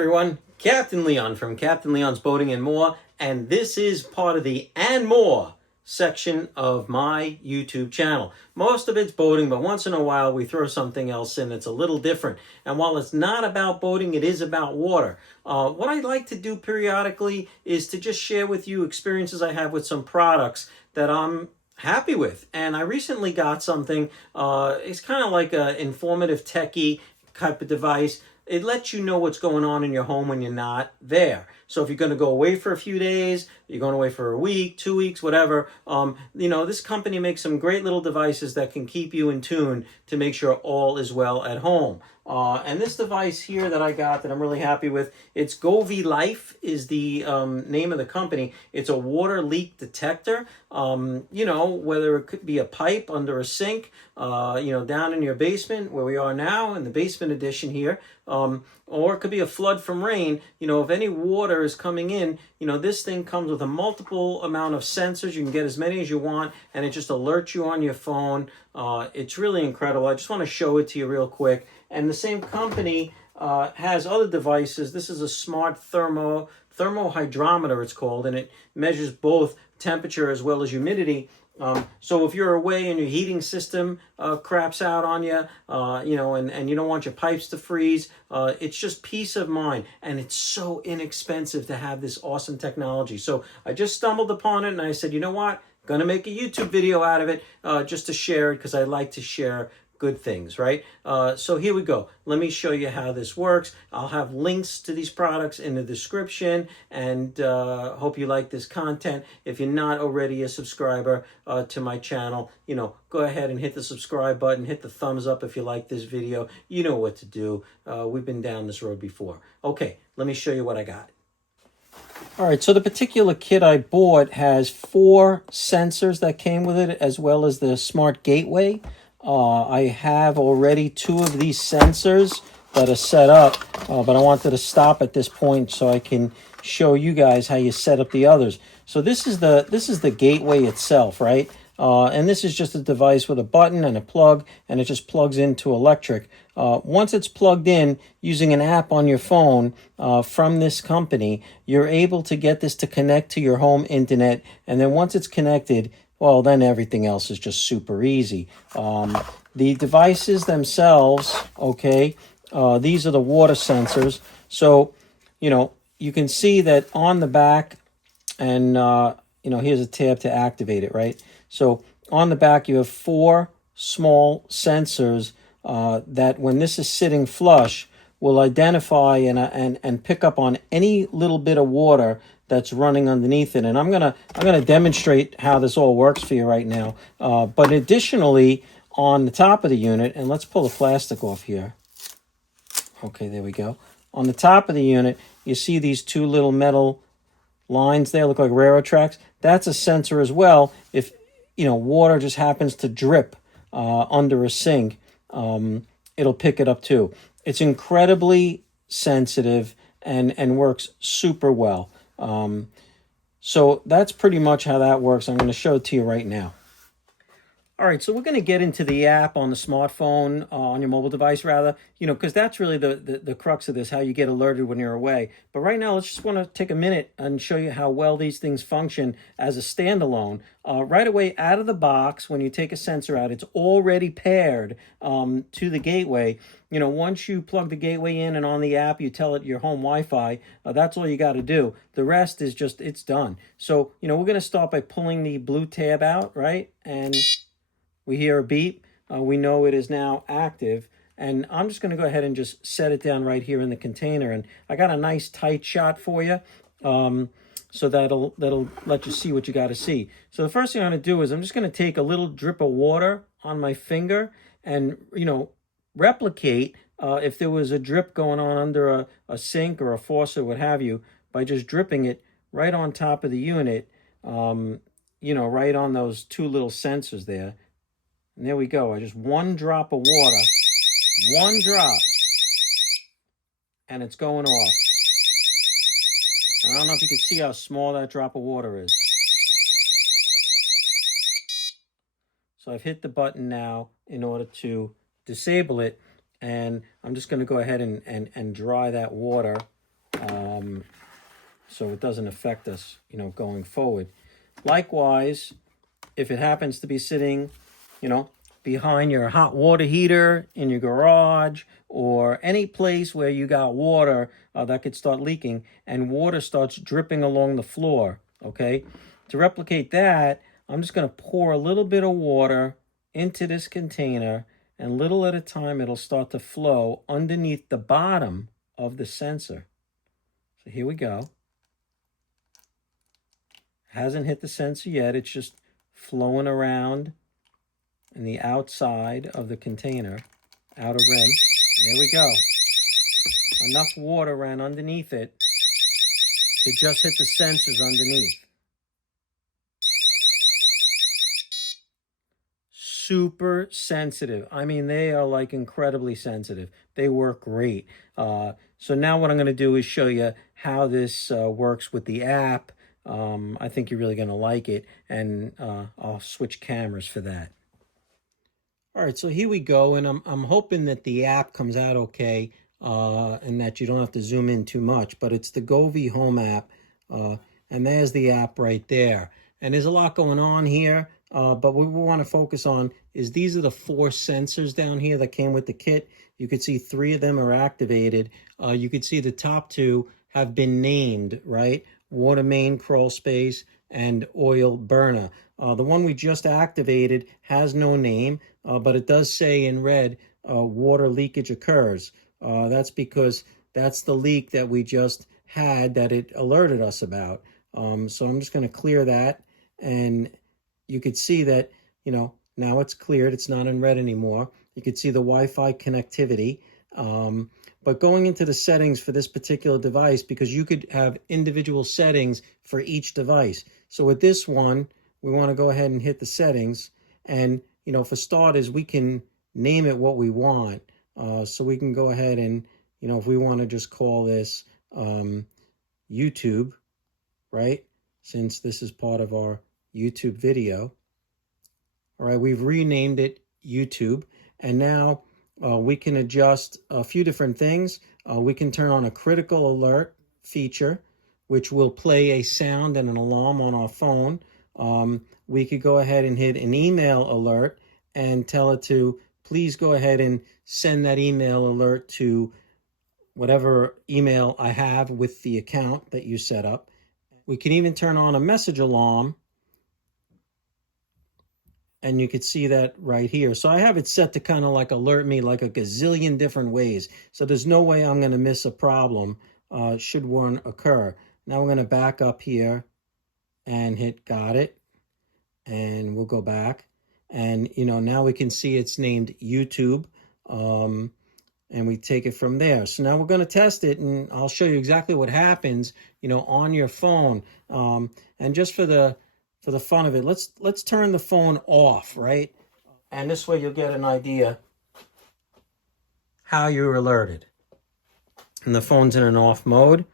everyone, Captain Leon from Captain Leon's Boating and More, and this is part of the and more section of my YouTube channel. Most of it's boating, but once in a while we throw something else in that's a little different. And while it's not about boating, it is about water. What I like to do periodically is to just share with you experiences I have with some products that I'm happy with. And I recently got something, it's kind of like an informative techie type of device. It lets you know what's going on in your home when you're not there. So if you're going to go away for a few days, you're going away for a week, 2 weeks, whatever, this company makes some great little devices that can keep you in tune to make sure all is well at home. And this device here that I got that I'm really happy with, it's GoveeLife is the name of the company. It's a water leak detector. Whether it could be a pipe under a sink, down in your basement where we are now in the basement edition here, or it could be a flood from rain. If any water is coming in, this thing comes with a multiple amount of sensors. You can get as many as you want, and it just alerts you on your phone. It's really incredible. I just want to show it to you real quick. And the same company has other devices. This is a smart thermohydrometer, it's called, and it measures both temperature as well as humidity. So if you're away and your heating system craps out on you, and you don't want your pipes to freeze, it's just peace of mind. And it's so inexpensive to have this awesome technology. So I just stumbled upon it and I said, you know what? Going to make a YouTube video out of it just to share it because I like to share good things, right? So here we go. Let me show you how this works. I'll have links to these products in the description, and hope you like this content. If you're not already a subscriber to my channel, go ahead and hit the subscribe button, hit the thumbs up if you like this video. You know what to do. We've been down this road before. Okay, let me show you what I got. All right, so the particular kit I bought has 4 sensors that came with it, as well as the smart gateway. I have already 2 of these sensors that are set up, but I wanted to stop at this point so I can show you guys how you set up the others. So this is the gateway itself, right? And this is just a device with a button and a plug, and it just plugs into electric. Once it's plugged in using an app on your phone from this company, you're able to get this to connect to your home internet, and then once it's connected, well, then everything else is just super easy. The devices themselves, okay, these are the water sensors. So, you can see that on the back, and, here's a tab to activate it, right? So on the back, you have 4 small sensors that when this is sitting flush, will identify and pick up on any little bit of water that's running underneath it. And I'm gonna demonstrate how this all works for you right now. But additionally, on the top of the unit, and let's pull the plastic off here. Okay, there we go. On the top of the unit, you see these 2 little metal lines there, look like railroad tracks. That's a sensor as well. If water just happens to drip under a sink, it'll pick it up too. It's incredibly sensitive and works super well. So that's pretty much how that works. I'm going to show it to you right now. All right, so we're going to get into the app on the smartphone, on your mobile device rather, because that's really the crux of this, how you get alerted when you're away. But right now, let's just want to take a minute and show you how well these things function as a standalone. Right away, out of the box, when you take a sensor out, it's already paired to the gateway. Once you plug the gateway in and on the app, you tell it your home Wi-Fi, that's all you got to do. The rest is just, it's done. So, we're going to start by pulling the blue tab out, right? And we hear a beep. We know it is now active. And I'm just going to go ahead and just set it down right here in the container. And I got a nice tight shot for you. So that'll let you see what you got to see. So the first thing I'm going to do is I'm just going to take a little drip of water on my finger and, replicate if there was a drip going on under a sink or a faucet, what have you, by just dripping it right on top of the unit, right on those 2 little sensors there. And there we go. Just 1 drop of water, 1 drop, and it's going off. I don't know if you can see how small that drop of water is. So I've hit the button now in order to disable it, and I'm just going to go ahead and dry that water so it doesn't affect us, you know, going forward. Likewise, if it happens to be sitting, you know, behind your hot water heater in your garage or any place where you got water that could start leaking and water starts dripping along the floor, okay? To replicate that, I'm just going to pour a little bit of water into this container, and little at a time it'll start to flow underneath the bottom of the sensor. So here we go. Hasn't hit the sensor yet. It's just flowing around in the outside of the container, outer rim. And there we go. Enough water ran underneath it to just hit the sensors underneath. Super sensitive. I mean, they are like incredibly sensitive. They work great. So now what I'm going to do is show you how this works with the app. I think you're really going to like it, and I'll switch cameras for that. All right, so here we go, and I'm hoping that the app comes out okay, and that you don't have to zoom in too much, but it's the Govee Home app, and there's the app right there. And there's a lot going on here, but what we want to focus on is these are the 4 sensors down here that came with the kit. You could see 3 of them are activated. You could see the top 2 have been named, right? Water main crawl space and oil burner. The one we just activated has no name, but it does say in red, water leakage occurs. That's because that's the leak that we just had that it alerted us about. So I'm just going to clear that, and you could see that, you know, now it's cleared. It's not in red anymore. You could see the Wi-Fi connectivity. But going into the settings for this particular device, because you could have individual settings for each device. So with this one, we want to go ahead and hit the settings. And, you know, for starters, we can name it what we want. So we can go ahead and, you know, if we want to just call this YouTube, right? Since this is part of our YouTube video. All right, we've renamed it YouTube. And now we can adjust a few different things. We can turn on a critical alert feature, which will play a sound and an alarm on our phone. We could go ahead and hit an email alert and tell it to please go ahead and send that email alert to whatever email I have with the account that you set up. We can even turn on a message alarm, and you could see that right here. So I have it set to kind of like alert me like a gazillion different ways. So there's no way I'm going to miss a problem should one occur. Now we're going to back up here and hit got it. And we'll go back. And, you know, now we can see it's named YouTube. And we take it from there. So now we're going to test it, and I'll show you exactly what happens, you know, on your phone. And just for the fun of it, let's turn the phone off, right? And this way you'll get an idea how you're alerted. And the phone's in an off mode.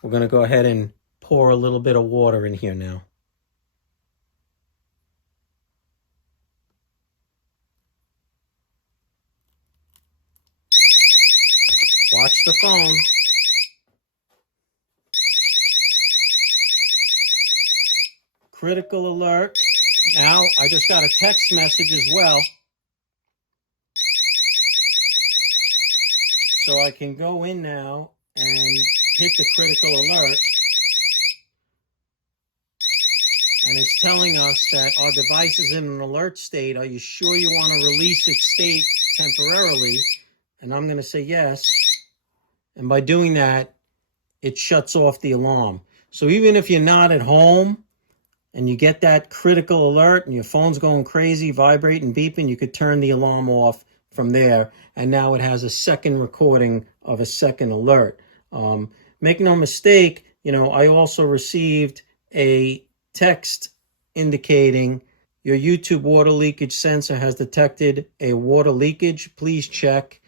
We're going to go ahead and pour a little bit of water in here now. Watch the phone. Critical alert. Now, I just got a text message as well. So I can go in now and hit the critical alert. And it's telling us that our device is in an alert state. Are you sure you want to release its state temporarily? And I'm going to say yes. And by doing that, it shuts off the alarm. So even if you're not at home and you get that critical alert and your phone's going crazy, vibrating, beeping, you could turn the alarm off from there. And now it has a second recording of a second alert. Make no mistake, you know, I also received a text indicating your YouTube water leakage sensor has detected a water leakage. Please check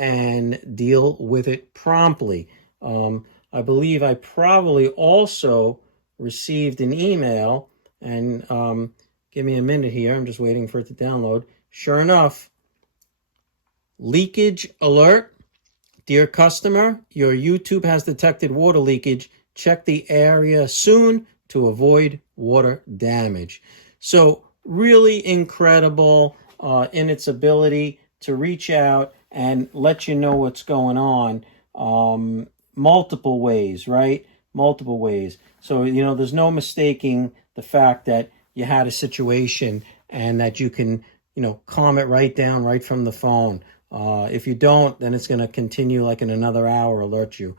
and deal with it promptly. I believe I probably also received an email, and give me a minute here. I'm just waiting for it to download. Sure enough, leakage alert, Dear customer, your YouTube has detected water leakage. Check the area soon to avoid water damage. So really incredible in its ability to reach out and let you know what's going on. Multiple ways, right? Multiple ways. So, there's no mistaking the fact that you had a situation and that you can, calm it right down right from the phone. If you don't, then it's going to continue like in another hour, alert you.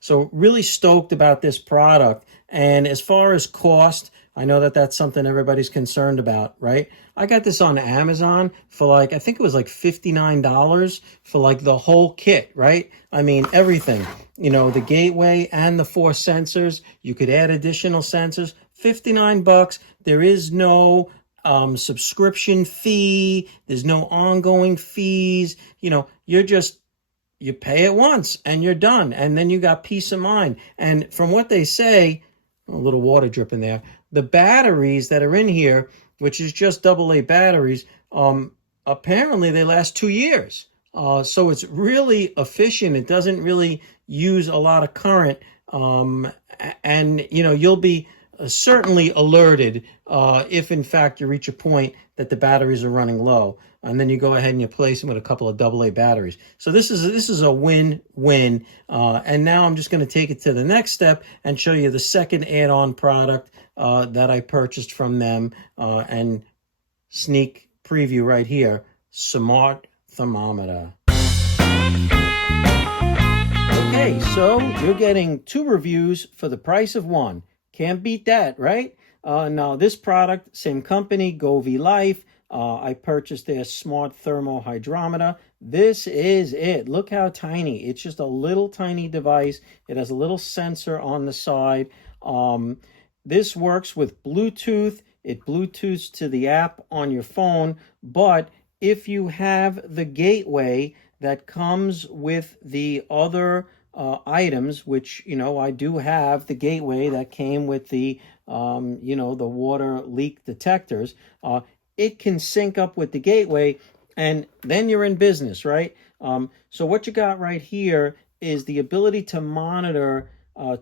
So really stoked about this product. And as far as cost, I know that that's something everybody's concerned about, right? I got this on Amazon for I think it was like $59 for like the whole kit, right? I mean, everything, the gateway and the 4 sensors. You could add additional sensors, $59. There is no subscription fee. There's no ongoing fees. You pay it once and you're done. And then you got peace of mind. And from what they say, a little water dripping there, the batteries that are in here, which is just AA batteries, apparently they last 2 years. So it's really efficient. It doesn't really use a lot of current. And you'll be certainly alerted if in fact you reach a point that the batteries are running low, and then you go ahead and you place them with a couple of AA batteries. So this is a win-win. And now I'm just going to take it to the next step and show you the second add-on product that I purchased from them, and sneak preview right here: Smart Thermometer. Okay, so you're getting 2 reviews for the price of 1. Can't beat that, right? Now, this product, same company, GoveeLife. I purchased their Smart Thermo Hydrometer. This is it. Look how tiny. It's just a little tiny device. It has a little sensor on the side. This works with Bluetooth. It Bluetooths to the app on your phone. But if you have the gateway that comes with the other items, which, I do have the gateway that came with the, the water leak detectors, it can sync up with the gateway, and then you're in business, right? So what you got right here is the ability to monitor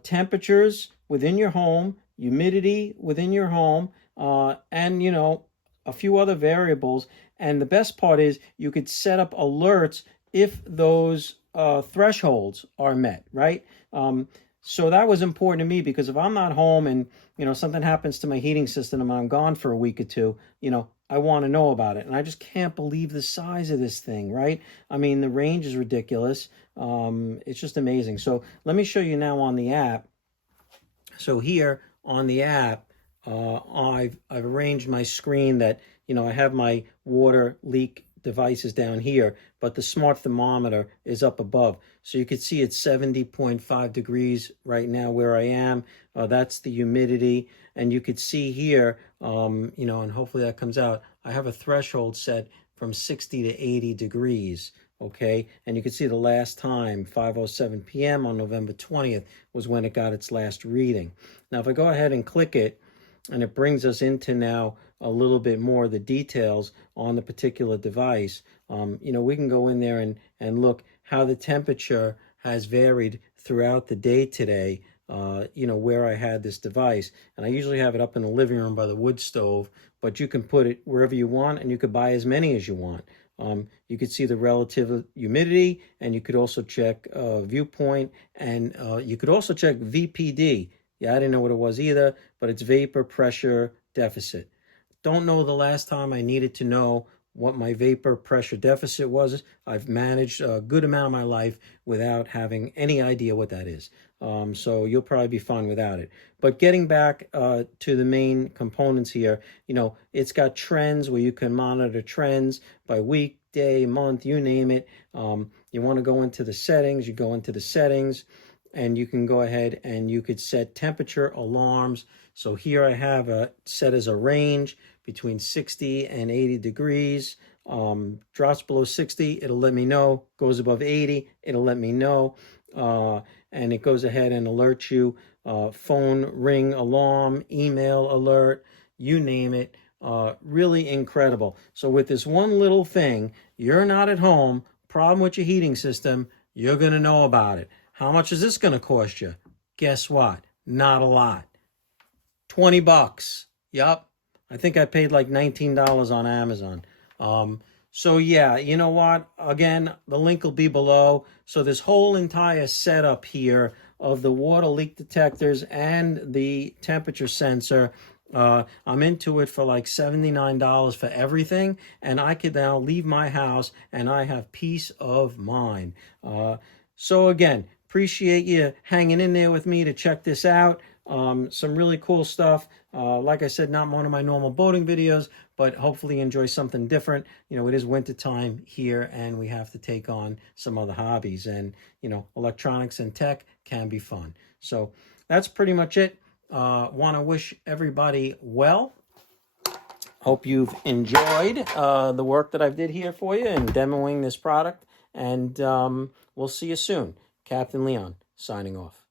temperatures within your home, humidity within your home, and, a few other variables. And the best part is you could set up alerts if those thresholds are met, right? So that was important to me, because if I'm not home and, something happens to my heating system and I'm gone for a week or two, I want to know about it. And I just can't believe the size of this thing, right? I mean, the range is ridiculous. It's just amazing. So let me show you now on the app. So here on the app, I've arranged my screen that, I have my water leak devices down here, but the smart thermometer is up above. So you can see it's 70.5 degrees right now where I am. That's the humidity. And you could see here, and hopefully that comes out, I have a threshold set from 60 to 80 degrees. Okay, and you can see the last time, 5:07 p.m. on November 20th, was when it got its last reading. Now, if I go ahead and click it, and it brings us into now a little bit more of the details on the particular device. We can go in there and look how the temperature has varied throughout the day today, where I had this device. And I usually have it up in the living room by the wood stove, but you can put it wherever you want, and you could buy as many as you want. You could see the relative humidity, and you could also check viewpoint, and you could also check VPD. Yeah, I didn't know what it was either, but it's vapor pressure deficit. Don't know the last time I needed to know what my vapor pressure deficit was. I've managed a good amount of my life without having any idea what that is. So you'll probably be fine without it. But getting back to the main components here, it's got trends where you can monitor trends by week, day, month, you name it. You want to go into the settings, you go into the settings, and you can go ahead and you could set temperature alarms. So here I have set as a range between 60 and 80 degrees. Drops below 60, it'll let me know. Goes above 80, it'll let me know. And it goes ahead and alerts you. Phone ring alarm, email alert, you name it. Really incredible. So with this one little thing, you're not at home, problem with your heating system, you're going to know about it. How much is this going to cost you? Guess what? Not a lot. 20 bucks. Yep. I think I paid like $19 on Amazon. So yeah, you know what? Again, the link will be below. So this whole entire setup here of the water leak detectors and the temperature sensor, I'm into it for like $79 for everything, and I could now leave my house and I have peace of mind. So again, appreciate you hanging in there with me to check this out. Some really cool stuff. Like I said, not one of my normal boating videos, but hopefully enjoy something different. You know, it is winter time here and we have to take on some other hobbies, and, you know, electronics and tech can be fun. So that's pretty much it. Want to wish everybody well. Hope you've enjoyed the work that I did here for you in demoing this product, and we'll see you soon. Captain Leon, signing off.